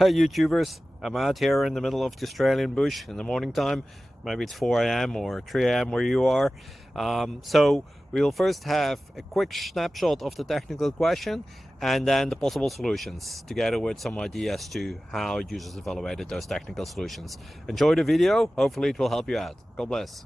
Hey YouTubers, I'm out here in the middle of the Australian bush in the morning time. Maybe it's 4 a.m. or 3 a.m. where you are. So we'll first have a quick snapshot of the technical question and then the possible solutions, together with some ideas to how users evaluated those technical solutions. Enjoy the video, hopefully it will help you out. God bless.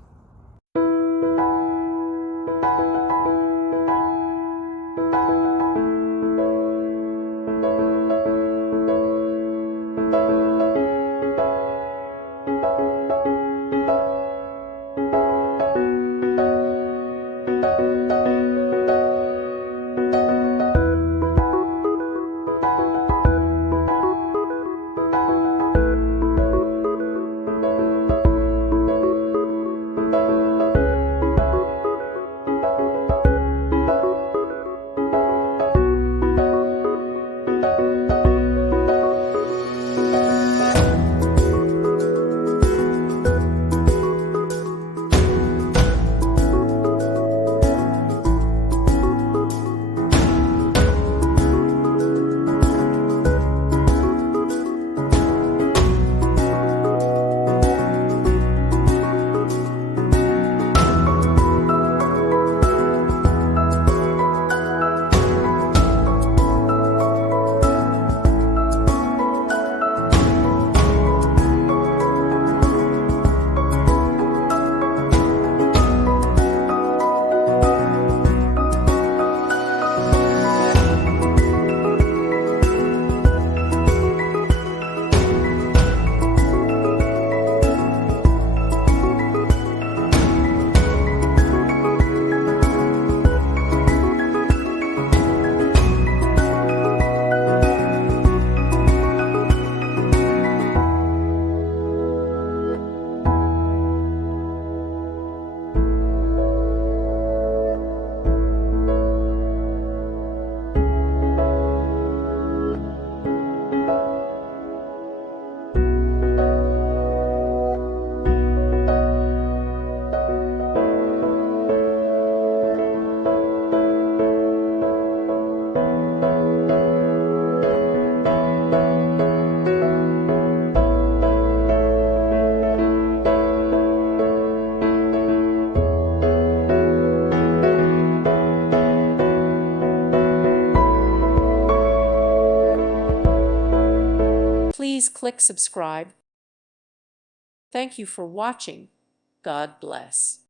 Please click subscribe. Thank you for watching. God bless.